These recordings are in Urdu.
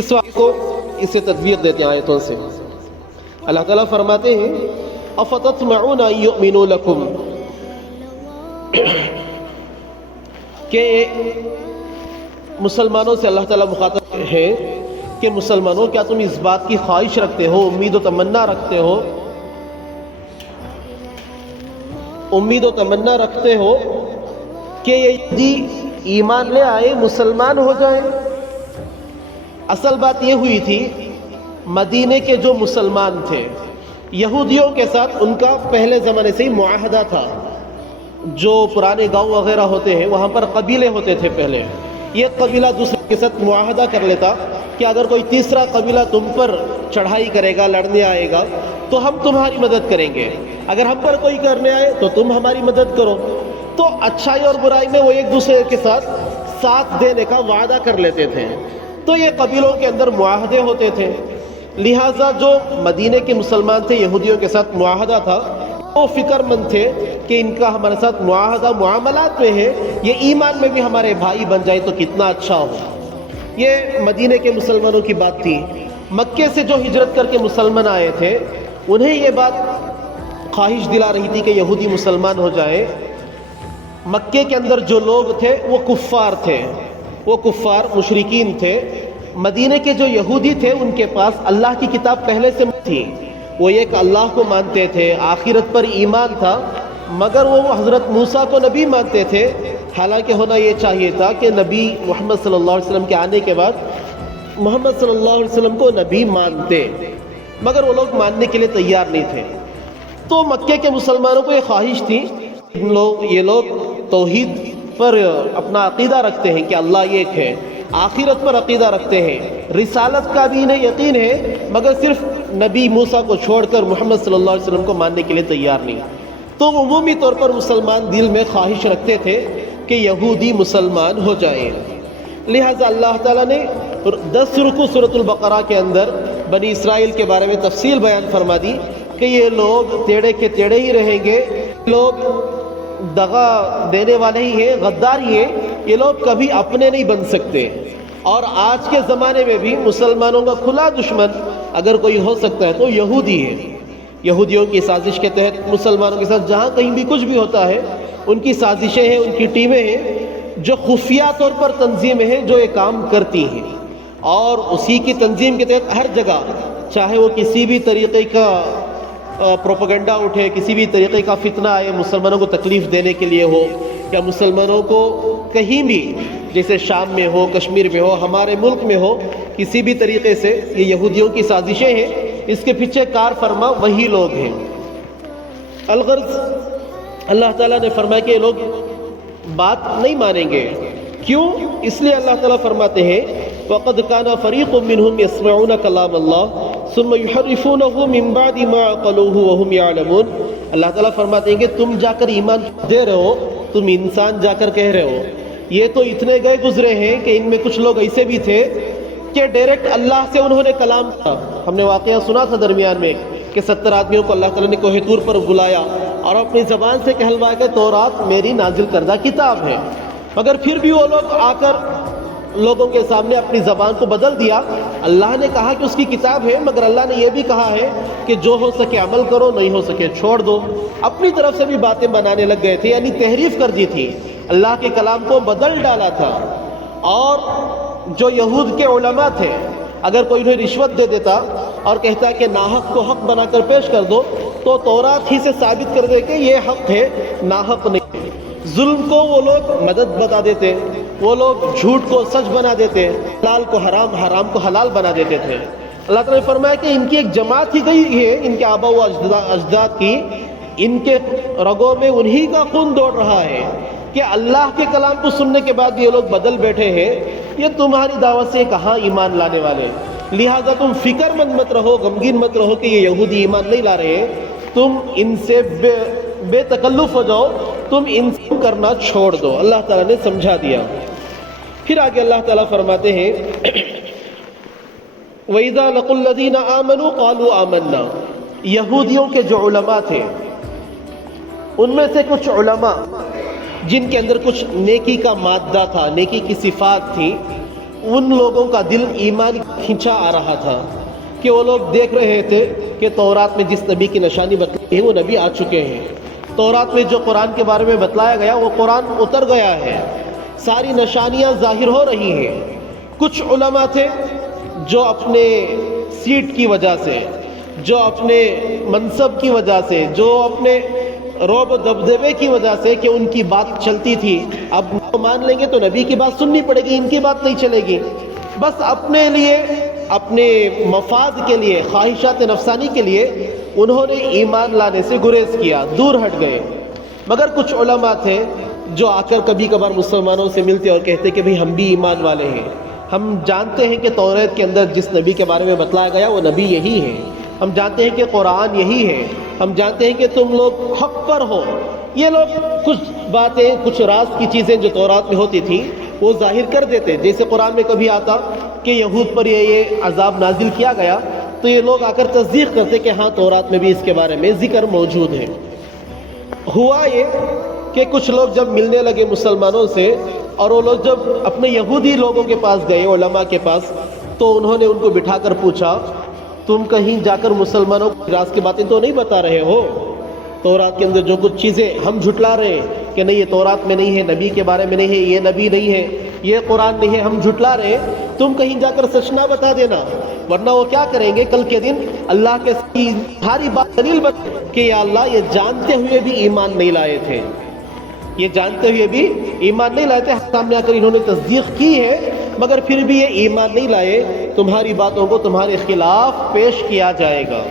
اس وقت کو اس سے تدبیر دیتے ہیں آیتوں سے۔ اللہ تعالیٰ فرماتے ہیں افتطمعون ان یؤمنوا لکم، کہ مسلمانوں سے اللہ تعالیٰ مخاطب ہے کہ مسلمانوں کیا تم اس بات کی خواہش رکھتے ہو، امید و تمنا رکھتے ہو، امید و تمنا رکھتے ہو کہ یہ یہودی ایمان لے آئے، مسلمان ہو جائیں؟ اصل بات یہ ہوئی تھی، مدینے کے جو مسلمان تھے یہودیوں کے ساتھ ان کا پہلے زمانے سے ہی معاہدہ تھا۔ جو پرانے گاؤں وغیرہ ہوتے ہیں وہاں پر قبیلے ہوتے تھے پہلے، یہ قبیلہ دوسرے کے ساتھ معاہدہ کر لیتا کہ اگر کوئی تیسرا قبیلہ تم پر چڑھائی کرے گا، لڑنے آئے گا تو ہم تمہاری مدد کریں گے، اگر ہم پر کوئی کرنے آئے تو تم ہماری مدد کرو۔ تو اچھائی اور برائی میں وہ ایک دوسرے کے ساتھ دینے کا وعدہ کر لیتے تھے۔ تو یہ قبیلوں کے اندر معاہدے ہوتے تھے، لہٰذا جو مدینے کے مسلمان تھے یہودیوں کے ساتھ معاہدہ تھا، وہ فکر مند تھے کہ ان کا ہمارے ساتھ معاہدہ معاملات میں ہے، یہ ایمان میں بھی ہمارے بھائی بن جائے تو کتنا اچھا ہو۔ یہ مدینے کے مسلمانوں کی بات تھی۔ مکے سے جو ہجرت کر کے مسلمان آئے تھے انہیں یہ بات خواہش دلا رہی تھی کہ یہودی مسلمان ہو جائے۔ مکے کے اندر جو لوگ تھے وہ کفار تھے، وہ کفار مشرکین تھے۔ مدینے کے جو یہودی تھے ان کے پاس اللہ کی کتاب پہلے سے تھی، وہ ایک اللہ کو مانتے تھے، آخرت پر ایمان تھا، مگر وہ حضرت موسیٰ کو نبی مانتے تھے۔ حالانکہ ہونا یہ چاہیے تھا کہ نبی محمد صلی اللہ علیہ وسلم کے آنے کے بعد محمد صلی اللہ علیہ وسلم کو نبی مانتے، مگر وہ لوگ ماننے کے لیے تیار نہیں تھے۔ تو مکے کے مسلمانوں کو یہ خواہش تھی، یہ لوگ توحید پر اپنا عقیدہ رکھتے ہیں کہ اللہ ایک ہے، آخرت پر عقیدہ رکھتے ہیں، رسالت کا بھی انہیں یقین ہے، مگر صرف نبی موسیٰ کو چھوڑ کر محمد صلی اللہ علیہ وسلم کو ماننے کے لیے تیار نہیں۔ تو عمومی طور پر مسلمان دل میں خواہش رکھتے تھے کہ یہودی مسلمان ہو جائیں، لہٰذا اللہ تعالیٰ نے 10 رکوع سورۃ البقرہ کے اندر بنی اسرائیل کے بارے میں تفصیل بیان فرما دی کہ یہ لوگ ٹیڑے کے ٹیڑے ہی رہیں گے، لوگ دغا دینے والے ہی ہیں، غدار ہی ہیں، یہ لوگ کبھی اپنے نہیں بن سکتے۔ اور آج کے زمانے میں بھی مسلمانوں کا کھلا دشمن اگر کوئی ہو سکتا ہے تو یہودی ہے۔ یہودیوں کی سازش کے تحت مسلمانوں کے ساتھ جہاں کہیں بھی کچھ بھی ہوتا ہے، ان کی سازشیں ہیں، ان کی ٹیمیں ہیں جو خفیہ طور پر تنظیمیں ہیں جو یہ کام کرتی ہیں، اور اسی کی تنظیم کے تحت ہر جگہ چاہے وہ کسی بھی طریقے کا پروپیگنڈا اٹھے، کسی بھی طریقے کا فتنہ آئے مسلمانوں کو تکلیف دینے کے لیے ہو، یا مسلمانوں کو کہیں بھی جیسے شام میں ہو، کشمیر میں ہو، ہمارے ملک میں ہو، کسی بھی طریقے سے یہ یہودیوں کی سازشیں ہیں، اس کے پیچھے کار فرما وہی لوگ ہیں۔ الغرض اللہ تعالیٰ نے فرمایا کہ یہ لوگ بات نہیں مانیں گے، کیوں؟ اس لیے اللہ تعالیٰ فرماتے ہیں وَقَدْ كَانَ فَرِيقٌ مِّنْهُمْ يَسْمَعُونَ كَلَامَ اللَّهِ ثُمَّ يُحَرِّفُونَهُ مِن بَعْدِ مَا عَقَلُوهُ وَهُمْ يَعْلَمُونَ۔ اللہ تعالیٰ فرماتے ہیں کہ تم جا کر ایمان دے رہے ہو، تم انسان جا کر کہہ رہے ہو، یہ تو اتنے گئے گزرے ہیں کہ ان میں کچھ لوگ ایسے بھی تھے کہ ڈائریکٹ اللہ سے انہوں نے کلام کیا۔ ہم نے واقعہ سنا تھا درمیان میں کہ 70 آدمیوں کو اللہ تعالیٰ نے کوہ طور پر بلایا اور اپنی زبان سے کہلوایا کہ تورات میری نازل کردہ کتاب ہے، مگر پھر بھی وہ لوگ آ کر لوگوں کے سامنے اپنی زبان کو بدل دیا۔ اللہ نے کہا کہ اس کی کتاب ہے، مگر اللہ نے یہ بھی کہا ہے کہ جو ہو سکے عمل کرو، نہیں ہو سکے چھوڑ دو۔ اپنی طرف سے بھی باتیں بنانے لگ گئے تھے، یعنی تحریف کر دی تھی، اللہ کے کلام کو بدل ڈالا تھا۔ اور جو یہود کے علماء تھے، اگر کوئی انہیں رشوت دے دیتا اور کہتا کہ ناحق کو حق بنا کر پیش کر دو، تو تورات ہی سے ثابت کر دے کہ یہ حق ہے، ناحق نہیں۔ ظلم کو وہ لوگ مدد بتا دیتے، وہ لوگ جھوٹ کو سچ بنا دیتے، حلال کو حرام، حرام کو حلال بنا دیتے تھے۔ اللہ تعالیٰ نے فرمایا کہ ان کی ایک جماعت ہی گئی ہے، ان کے آبا و اجداد کی، ان کے رگوں میں انہی کا خون دوڑ رہا ہے کہ اللہ کے کلام کو سننے کے بعد یہ لوگ بدل بیٹھے ہیں۔ یہ تمہاری دعوت سے کہاں ایمان لانے والے؟ لہٰذا تم فکر مند مت رہو، غمگین مت رہو کہ یہ یہودی ایمان نہیں لا رہے ہیں، تم ان سے بے تکلف ہو جاؤ، تم ان سے کرنا چھوڑ دو۔ اللہ تعالیٰ نے سمجھا دیا۔ پھر آگے اللہ تعالیٰ فرماتے ہیں وَإِذَا لَقُوا الَّذِينَ آمَنُوا قَالُوا آمَنَّا۔ یہودیوں کے جو علماء تھے ان میں سے کچھ علماء جن کے اندر کچھ نیکی کا مادہ تھا، نیکی کی صفات تھی، ان لوگوں کا دل ایمان کھینچا آ رہا تھا کہ وہ لوگ دیکھ رہے تھے کہ تورات میں جس نبی کی نشانی بتلائی ہے وہ نبی آ چکے ہیں، تورات میں جو قرآن کے بارے میں بتلایا گیا وہ قرآن اتر گیا ہے، ساری نشانیاں ظاہر ہو رہی ہیں۔ کچھ علماء تھے جو اپنے سیٹ کی وجہ سے، جو اپنے منصب کی وجہ سے، جو اپنے رعب و دبدبے کی وجہ سے کہ ان کی بات چلتی تھی، اب مان لیں گے تو نبی کی بات سننی پڑے گی، ان کی بات نہیں چلے گی، بس اپنے لیے، اپنے مفاد کے لیے، خواہشات نفسانی کے لیے انہوں نے ایمان لانے سے گریز کیا، دور ہٹ گئے۔ مگر کچھ علماء تھے جو آ کر کبھی کبھار مسلمانوں سے ملتے اور کہتے کہ بھئی ہم بھی ایمان والے ہیں، ہم جانتے ہیں کہ توریت کے اندر جس نبی کے بارے میں بتلایا گیا وہ نبی یہی ہے، ہم جانتے ہیں کہ قرآن یہی ہے، ہم جانتے ہیں کہ تم لوگ حق پر ہو۔ یہ لوگ کچھ باتیں، کچھ راز کی چیزیں جو تورات میں ہوتی تھی وہ ظاہر کر دیتے، جیسے قرآن میں کبھی آتا کہ یہود پر یہ عذاب نازل کیا گیا تو یہ لوگ آ کر تصدیق کرتے کہ ہاں تورات میں بھی اس کے بارے میں ذکر موجود ہے۔ ہوا یہ کہ کچھ لوگ جب ملنے لگے مسلمانوں سے اور وہ لوگ جب اپنے یہودی لوگوں کے پاس گئے، علماء کے پاس، تو انہوں نے ان کو بٹھا کر پوچھا تم کہیں جا کر مسلمانوں کو راز کی باتیں تو نہیں بتا رہے ہو؟ تورات کے اندر جو کچھ چیزیں ہم جھٹلا رہے ہیں کہ نہیں یہ تورات میں نہیں ہے، نبی کے بارے میں نہیں ہے، یہ نبی نہیں ہے، یہ قرآن نہیں ہے، ہم جھٹلا رہے ہیں، تم کہیں جا کر سچ نہ بتا دینا، ورنہ وہ کیا کریں گے کل کے دن اللہ کے ساری بات دلیل بتا کہ یا اللہ یہ جانتے ہوئے بھی ایمان نہیں لائے تھے، یہ جانتے ہوئے بھی ایمان نہیں لائے تھے، سامنے آ کر انہوں نے تصدیق کی ہے مگر پھر بھی یہ ایمان نہیں لائے، تمہاری باتوں کو تمہارے خلاف پیش کیا جائے گا۔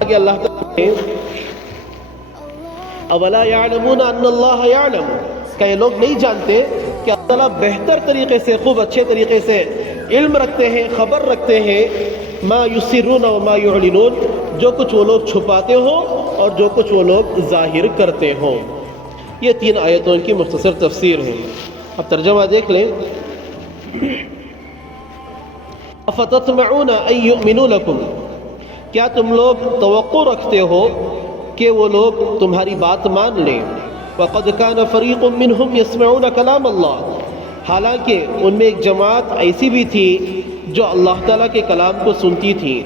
آگے اللہ تعالیٰ نے اولا یعلمون ان اللہ یعلم، کہ یہ لوگ نہیں جانتے کہ اللہ تعالیٰ بہتر طریقے سے، خوب اچھے طریقے سے علم رکھتے ہیں، خبر رکھتے ہیں، ما یسرون و ما یعلنون، جو کچھ وہ لوگ چھپاتے ہوں اور جو کچھ وہ لوگ ظاہر کرتے ہوں۔ یہ 3 آیتوں کی مختصر تفسیر ہے۔ اب ترجمہ دیکھ لیں۔ افتطمعون ان یؤمنوا لکم، کیا تم لوگ توقع رکھتے ہو کہ وہ لوگ تمہاری بات مان لیں؟ وقد كان فريق منهم يسمعون كلام اللہ، حالانکہ ان میں ایک جماعت ایسی بھی تھی جو اللہ تعالیٰ کے کلام کو سنتی تھی،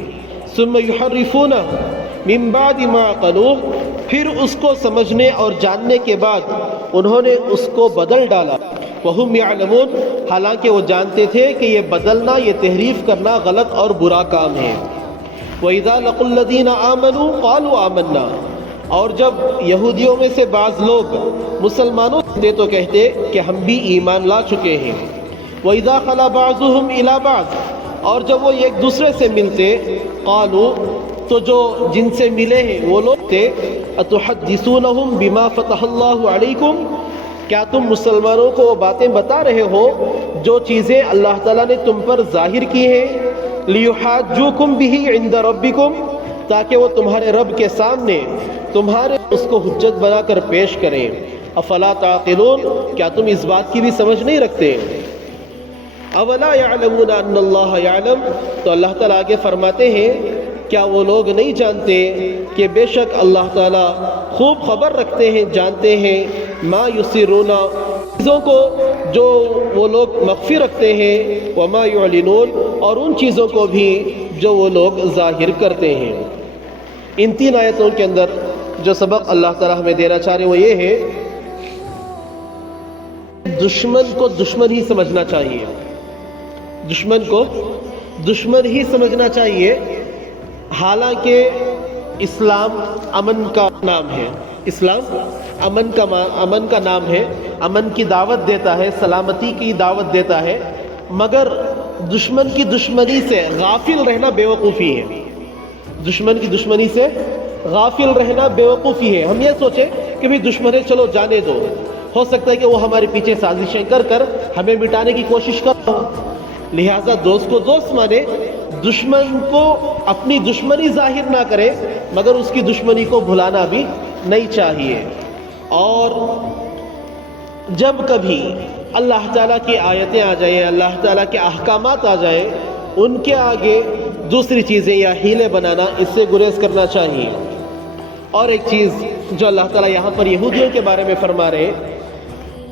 ثم يحرفونه من بعد ما عقلوه، پھر اس کو سمجھنے اور جاننے کے بعد انہوں نے اس کو بدل ڈالا، وهم يعلمون، حالانکہ وہ جانتے تھے کہ یہ بدلنا، یہ تحریف کرنا غلط اور برا کام ہے۔ وَإِذَا لَقُوا الَّذِينَ آمَنُوا قَالُوا آمَنَّا، اور جب یہودیوں میں سے بعض لوگ مسلمانوں سے تو کہتے کہ ہم بھی ایمان لا چکے ہیں۔ وَإِذَا خَلَا بَعْضُهُمْ إِلَى بَعْضٍ، اور جب وہ ایک دوسرے سے ملتے، قالوا، تو جو جن سے ملے ہیں وہ لوگ تھے، أَتُحَدِّثُونَهُمْ بِمَا فَتَحَ اللَّهُ عَلَيْكُمْ، کیا تم مسلمانوں کو وہ باتیں بتا رہے ہو جو چیزیں اللہ تعالیٰ نے تم پر ظاہر کی ہیں، لِيُحَاجُّوكُمْ بِهِ عِنْدَ رَبِّكُمْ، تاکہ وہ تمہارے رب کے سامنے تمہارے اس کو حجت بنا کر پیش کریں۔ افلا تعقلون، کیا تم اس بات کی بھی سمجھ نہیں رکھتے؟ اولا یعلمون ان اللہ یعلم، تو اللہ تعالیٰ آگے فرماتے ہیں کیا وہ لوگ نہیں جانتے کہ بے شک اللہ تعالیٰ خوب خبر رکھتے ہیں، جانتے ہیں، ما یسرون، چیزوں کو جو وہ لوگ مخفی رکھتے ہیں، وما یعلنون، اور ان چیزوں کو بھی جو وہ لوگ ظاہر کرتے ہیں۔ ان 3 آیتوں کے اندر جو سبق اللہ تعالیٰ ہمیں دینا چاہ رہے وہ یہ ہے، دشمن کو دشمن ہی سمجھنا چاہیے، دشمن کو دشمن ہی سمجھنا چاہیے، حالانکہ اسلام امن کا نام ہے، اسلام امن کا نام ہے، امن کی دعوت دیتا ہے، سلامتی کی دعوت دیتا ہے، مگر دشمن کی دشمنی سے غافل رہنا بیوقوفی ہے، دشمن کی دشمنی سے غافل رہنا بیوقوفی ہے۔ ہم یہ سوچیں کہ بھی دشمن ہے چلو جانے دو، ہو سکتا ہے کہ وہ ہمارے پیچھے سازشیں کر کر ہمیں مٹانے کی کوشش کر رہا ہو، لہٰذا دوست کو دوست مانے، دشمن کو اپنی دشمنی ظاہر نہ کرے، مگر اس کی دشمنی کو بھلانا بھی نہیں چاہیے۔ اور جب کبھی اللہ تعالیٰ کی آیتیں آ جائیں، اللہ تعالیٰ کے احکامات آ جائیں، ان کے آگے دوسری چیزیں یا ہیلے بنانا، اس سے گریز کرنا چاہیے۔ اور ایک چیز جو اللہ تعالیٰ یہاں پر یہودیوں کے بارے میں فرما رہے ہیں،